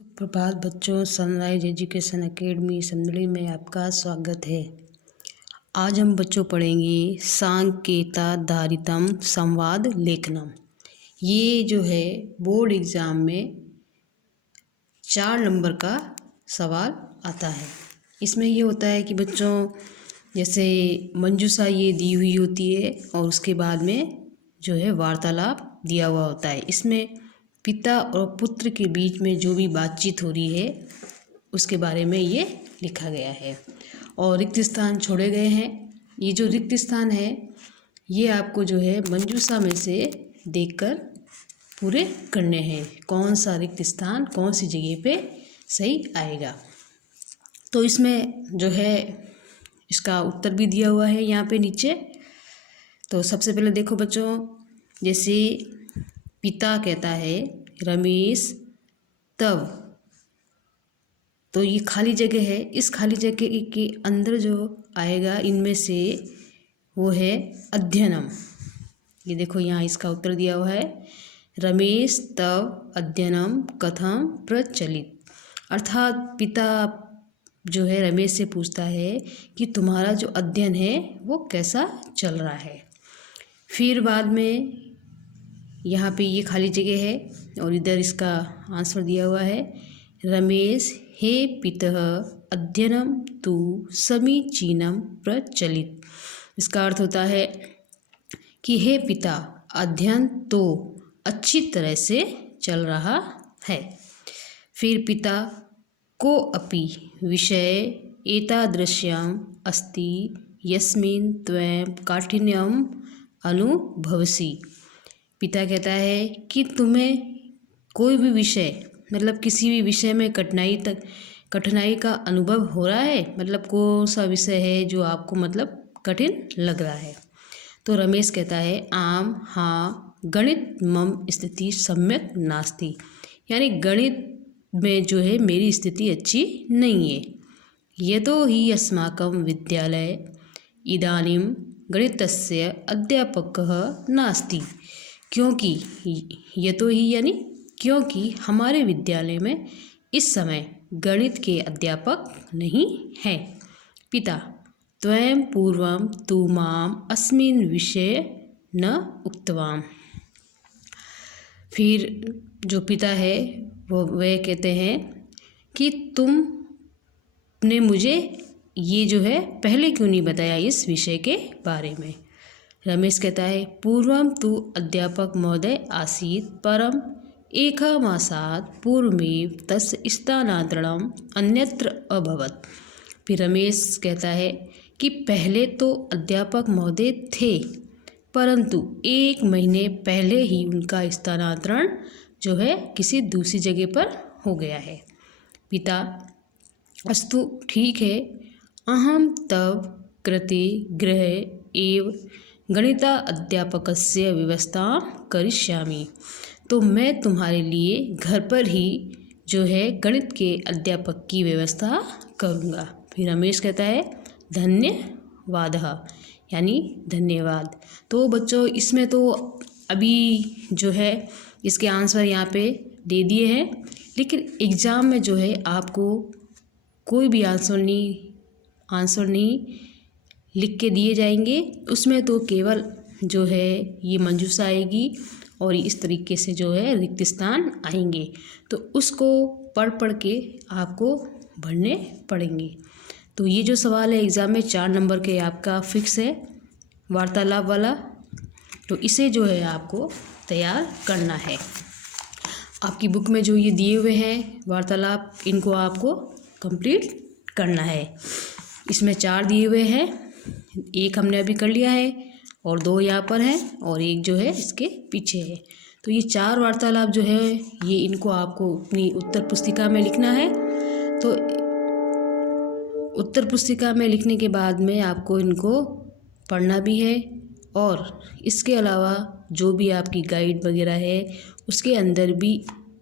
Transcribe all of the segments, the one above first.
प्रभात बच्चों, sunrise education academy Samdari में आपका स्वागत है। आज हम बच्चों पढ़ेंगे सांकेताधारितम संवाद लेखनम। ये जो है बोर्ड एग्ज़ाम में 4 नंबर का सवाल आता है। इसमें ये होता है कि बच्चों जैसे मंजूषा ये दी हुई होती है और उसके बाद में जो है वार्तालाप दिया हुआ होता है। इसमें पिता और पुत्र के बीच में जो भी बातचीत हो रही है उसके बारे में ये लिखा गया है और रिक्त स्थान छोड़े गए हैं। ये जो रिक्त स्थान है ये आपको जो है मंजूषा में से देखकर पूरे करने हैं। कौन सा रिक्त स्थान कौन सी जगह पे सही आएगा। तो इसमें जो है इसका उत्तर भी दिया हुआ है यहाँ पे नीचे। तो सबसे पहले देखो बच्चों, जैसे पिता कहता है रमेश तब, तो ये खाली जगह है। इस खाली जगह के अंदर जो आएगा इनमें से वो है अध्ययनम। ये देखो यहाँ इसका उत्तर दिया हुआ है, रमेश तब अध्ययनम कथम प्रचलित। अर्थात पिता जो है रमेश से पूछता है कि तुम्हारा जो अध्ययन है वो कैसा चल रहा है। फिर बाद में यहाँ पे ये खाली जगह है और इधर इसका आंसर दिया हुआ है, रमेश हे पितः अध्ययनम तु समीचीनम प्रचलित। इसका अर्थ होता है कि हे पिता अध्ययन तो अच्छी तरह से चल रहा है। फिर पिता को अपि विषय एतादृश्याम अस्ति यस्मिन् त्वं काठिन्यम अनुभवसि। पिता कहता है कि तुम्हें कोई भी विषय मतलब किसी भी विषय में कठिनाई का अनुभव हो रहा है, मतलब कौन सा विषय है जो आपको मतलब कठिन लग रहा है। तो रमेश कहता है आम हाँ गणित मम स्थिति सम्यक नास्ति, यानी गणित में जो है मेरी स्थिति अच्छी नहीं है। यतो हि अस्माकं विद्यालये इदानीं गणितस्य अध्यापकः नास्ति। क्योंकि यतो ही यानी क्योंकि हमारे विद्यालय में इस समय गणित के अध्यापक नहीं हैं। पिता त्वं पूर्वं तु माम अस्मिन् विषये न उक्तवान्। फिर जो पिता है वह कहते हैं कि तुमने मुझे ये जो है पहले क्यों नहीं बताया इस विषय के बारे में। रमेश कहता है पूर्वं तु अध्यापक महोदय आसीत् परम एकमासात् पूर्वमेव तस्य स्थानान्तरणम् अन्यत्र अभवत्। फिर रमेश कहता है कि पहले तो अध्यापक महोदय थे परंतु 1 महीने पहले ही उनका स्थानांतरण जो है किसी दूसरी जगह पर हो गया है। पिता अस्तु ठीक है, अहम तब कृते गृहे एव गणिता अध्यापकस्य व्यवस्था करिष्यामि। तो मैं तुम्हारे लिए घर पर ही जो है गणित के अध्यापक की व्यवस्था करूँगा। फिर रमेश कहता है धन्यवादः, यानी धन्यवाद। तो बच्चों इसमें तो अभी जो है इसके आंसर यहाँ पे दे दिए हैं, लेकिन एग्ज़ाम में जो है आपको कोई भी आंसर नहीं लिख के दिए जाएंगे। उसमें तो केवल जो है ये मंजूषा आएगी और इस तरीके से जो है रिक्त स्थान आएंगे, तो उसको पढ़ के आपको भरने पड़ेंगे। तो ये जो सवाल है एग्ज़ाम में 4 नंबर के आपका फिक्स है वार्तालाप वाला, तो इसे जो है आपको तैयार करना है। आपकी बुक में जो ये दिए हुए हैं वार्तालाप, इनको आपको कंप्लीट करना है। इसमें 4 दिए हुए हैं, 1 हमने अभी कर लिया है और 2 यहाँ पर हैं और 1 जो है इसके पीछे है। तो ये 4 वार्तालाप जो है ये इनको आपको अपनी उत्तर पुस्तिका में लिखना है। तो उत्तर पुस्तिका में लिखने के बाद में आपको इनको पढ़ना भी है और इसके अलावा जो भी आपकी गाइड वगैरह है उसके अंदर भी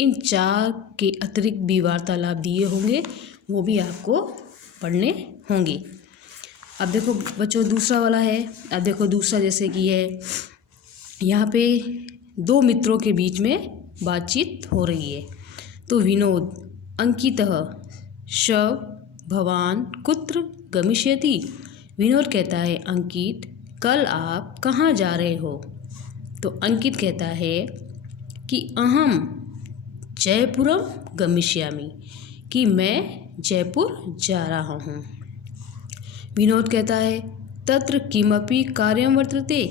इन 4 के अतिरिक्त भी वार्तालाप दिए होंगे, वो भी आपको पढ़ने होंगे। अब देखो बच्चों दूसरा वाला है। अब देखो दूसरा जैसे कि है यहाँ पे 2 मित्रों के बीच में बातचीत हो रही है। तो विनोद अंकितः श भवान कुत्र गमिष्यति। विनोद कहता है अंकित कल आप कहाँ जा रहे हो। तो अंकित कहता है कि अहम जयपुरम गमिष्यामि, कि मैं जयपुर जा रहा हूँ। विनोद कहता है तत्र किमपि कार्यं वर्तते,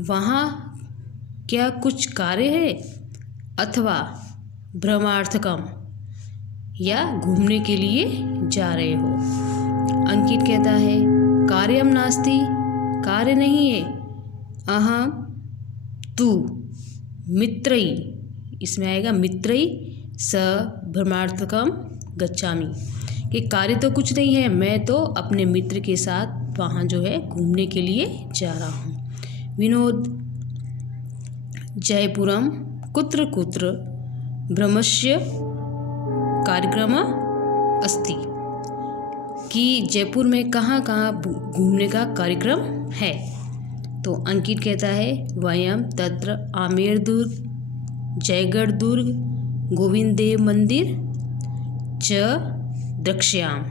वहाँ क्या कुछ कार्य है, अथवा भ्रमार्थकम, या घूमने के लिए जा रहे हो। अंकित कहता है कार्यम नास्ति, कार्य नहीं है। अहम तु मित्रई, इसमें आएगा मित्रई स भ्रमार्थकम गच्छामि, कि कार्य तो कुछ नहीं है, मैं तो अपने मित्र के साथ वहाँ जो है घूमने के लिए जा रहा हूँ। विनोद जयपुरम कुत्र कुत्र भ्रमस्य कार्यक्रम अस्ति, कि जयपुर में कहाँ कहाँ घूमने का कार्यक्रम है। तो अंकित कहता है वयम तत्र आमेर दुर्ग, जयगढ़ दुर्ग, गोविंद देव मंदिर च द्रक्ष्याम,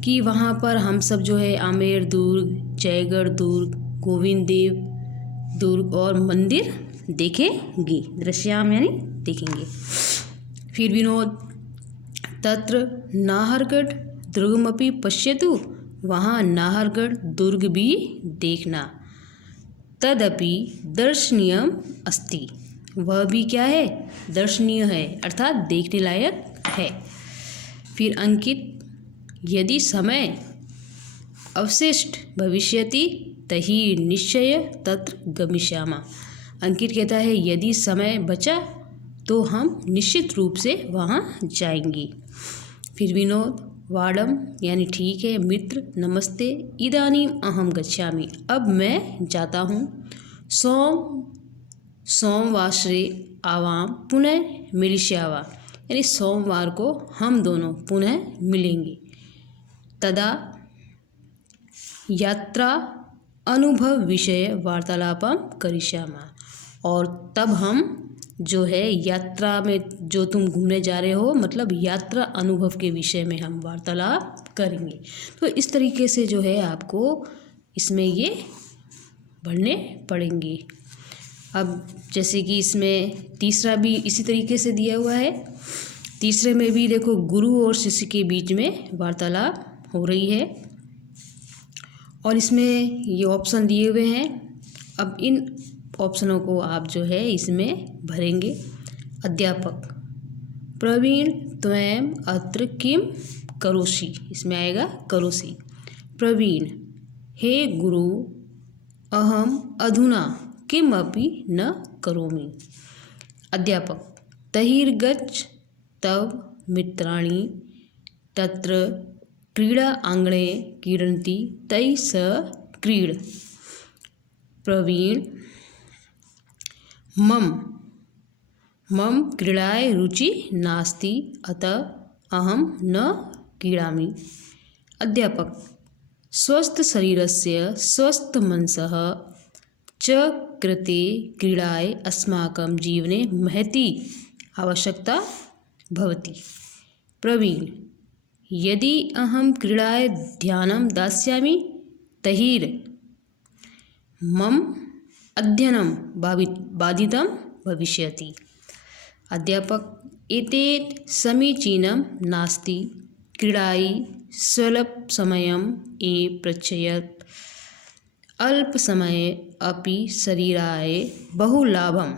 कि वहाँ पर हम सब जो है आमेर दुर्ग, जयगढ़ दुर्ग, गोविंद देव दुर्ग और मंदिर देखेंगे। द्रक्ष्याम यानी देखेंगे। फिर विनोद तत्र नाहरगढ़ दुर्गमपि पश्यतु, वहाँ नाहरगढ़ दुर्ग भी देखना। तदपि दर्शनीयम अस्ति, वह भी क्या है, दर्शनीय है, अर्थात देखने लायक है। फिर अंकित यदि समय अवशिष्ट भविष्यति तहि निश्चय तत्र गमिष्यामः। अंकित कहता है यदि समय बचा तो हम निश्चित रूप से वहाँ जाएंगे। फिर विनोद वाडम यानी ठीक है मित्र, नमस्ते, इदानीम अहम गच्छामि, अब मैं जाता हूँ। सोमवासरे आवाम पुनः मिलिष्यावा, यानी सोमवार को हम दोनों पुनः मिलेंगे। तदा यात्रा अनुभव विषय वार्तालापम करिष्यामः, और तब हम जो है यात्रा में जो तुम घूमने जा रहे हो, मतलब यात्रा अनुभव के विषय में हम वार्तालाप करेंगे। तो इस तरीके से जो है आपको इसमें ये पढ़ने पड़ेंगे। अब जैसे कि इसमें तीसरा भी इसी तरीके से दिया हुआ है। तीसरे में भी देखो गुरु और शिष्य के बीच में वार्तालाप हो रही है, और इसमें ये ऑप्शन दिए हुए हैं। अब इन ऑप्शनों को आप जो है इसमें भरेंगे। अध्यापक प्रवीण त्वं अत्र किम करोषि, इसमें आएगा करोषि। प्रवीण हे गुरु अहम अधुना किमपि न करोमि। अध्यापक तहिर्गच्छ तव मित्राणि तत्र क्रीडा आंगणे क्रीडन्ति तैः सह क्रीड। प्रवीण मम क्रीडाय रुचि नास्ति अतः अहम न क्रीडामि। अध्यापक स्वस्थ शरीरस्य स्वस्थ मनसः च कृते क्रीडाय अस्माकं जीवने महती आवश्यकता भवति। प्रवीण यदि अहम क्रीडाय ध्यानं दास्यामि तर्हि मम अध्ययनं बाधितं भविष्यति। अध्यापक एतत् समीचीनं नास्ति, क्रीडायै स्वल्पसमयम् एव प्रयच्छेत् अल्पसमये अपि शरीराय बहु लाभं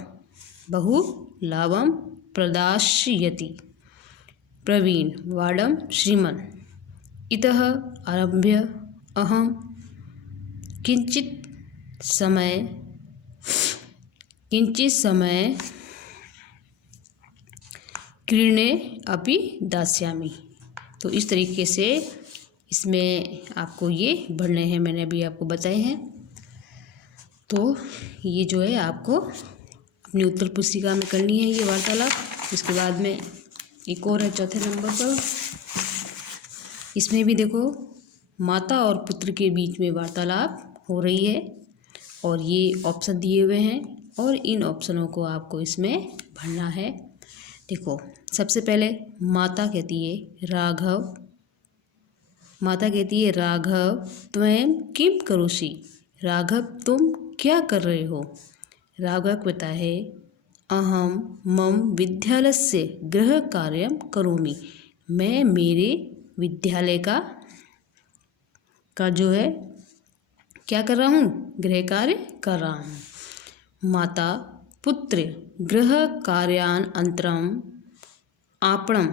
प्रदास्यति। प्रवीण वाडम श्रीमन् इतः आरभ्य अहं किंचित समय क्रीडने अपि दास्यामि। तो इस तरीके से इसमें आपको ये भरने हैं, मैंने अभी आपको बताए हैं। तो ये जो है आपको अपनी उत्तर पुस्तिका में करनी है ये वार्तालाप। इसके बाद में एक और है चौथे नंबर पर, इसमें भी देखो माता और पुत्र के बीच में वार्तालाप हो रही है, और ये ऑप्शन दिए हुए हैं, और इन ऑप्शनों को आपको इसमें भरना है। देखो सबसे पहले माता कहती है राघव, माता कहती है राघव त्वं किं करोषि, राघव तुम क्या कर रहे हो। राघव कहता है अहम मम विद्यालयस्य गृहकार्यं करोमि, मैं मेरे विद्यालय का जो है क्या कर रहा हूँ, गृह कार्य कर रहा हूँ। माता पुत्र गृह कार्यानंतरम आपणम,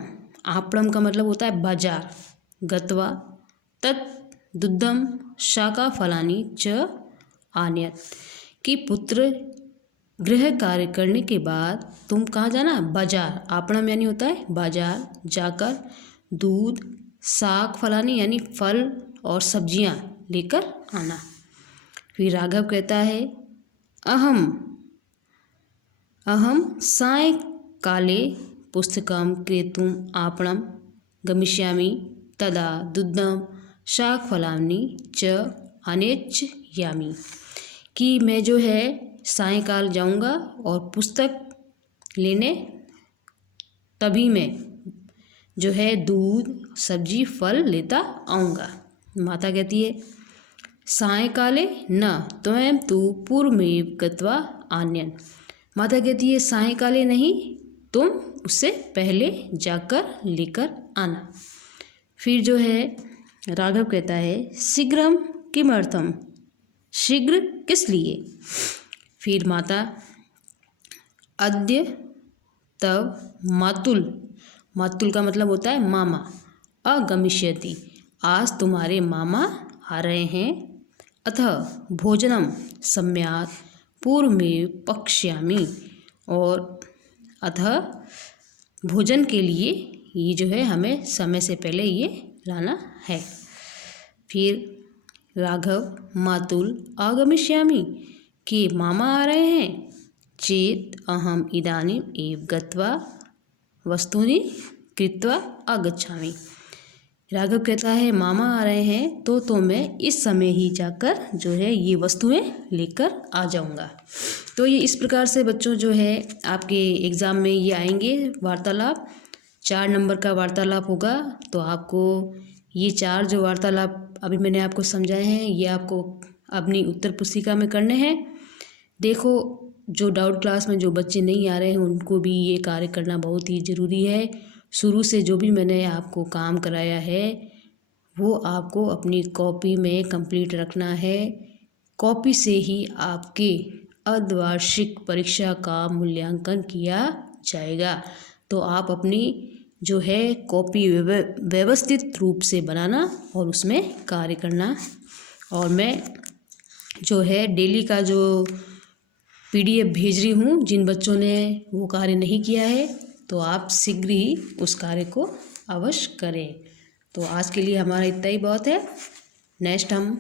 आपणम का मतलब होता है बाजार, गत्वा तत् दुग्धम शाका फलानी च आनयत, कि पुत्र गृह कार्य करने के बाद तुम कहाँ जाना, बाजार, आपणम यानी होता है बाजार, जाकर दूध शाक फलानी यानी फल और सब्जियां लेकर आना। फिर राघव कहता है अहम सायंकाले पुस्तकं क्रेतुम् आपणं गमिष्यामि, तदा दुग्धं शाकफलानि च आनेष्यामि, कि मैं जो है सायंकाल जाऊंगा और पुस्तक लेने, तभी मैं जो है दूध सब्जी फल लेता आऊँगा। माता कहती है सायंकाले न त्वं तु पूर्वमेव गत्वा आनयन, माता कहती है सायंकाले नहीं, तुम उससे पहले जाकर लेकर आना। फिर जो है राघव कहता है शीघ्रम किमर्थम, शीघ्र किस लिए। फिर माता अद्य तव मातुल, मातुल का मतलब होता है मामा, अगमिष्यति, आज तुम्हारे मामा आ रहे हैं, अतः भोजनम सम्यात् पूर्वमेव पक्ष्यामि, और अतः भोजन के लिए ये जो है हमें समय से पहले ये लाना है। फिर राघव मातुल आगमिष्यामि, कि मामा आ रहे हैं, चेत अहम इदानीम एव गत्वा वस्तूनि कृत्वा आगच्छामि, राघव कहता है मामा आ रहे हैं तो मैं इस समय ही जाकर जो है ये वस्तुएं लेकर आ जाऊंगा। तो ये इस प्रकार से बच्चों जो है आपके एग्ज़ाम में ये आएंगे वार्तालाप, 4 नंबर का वार्तालाप होगा। तो आपको ये 4 जो वार्तालाप अभी मैंने आपको समझाए हैं ये आपको अपनी उत्तर पुस्तिका में करने हैं। देखो जो डाउट क्लास में जो बच्चे नहीं आ रहे हैं उनको भी ये कार्य करना बहुत ही ज़रूरी है। शुरू से जो भी मैंने आपको काम कराया है वो आपको अपनी कॉपी में कंप्लीट रखना है। कॉपी से ही आपके अर्धवार्षिक परीक्षा का मूल्यांकन किया जाएगा। तो आप अपनी जो है कॉपी व्यवस्थित रूप से बनाना और उसमें कार्य करना। और मैं जो है डेली का जो PDF भेज रही हूँ, जिन बच्चों ने वो कार्य नहीं किया है तो आप शीघ्र ही उस कार्य को अवश्य करें। तो आज के लिए हमारा इतना ही बहुत है, नेक्स्ट हम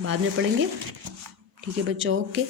बाद में पढ़ेंगे। ठीक है बच्चों, ओके।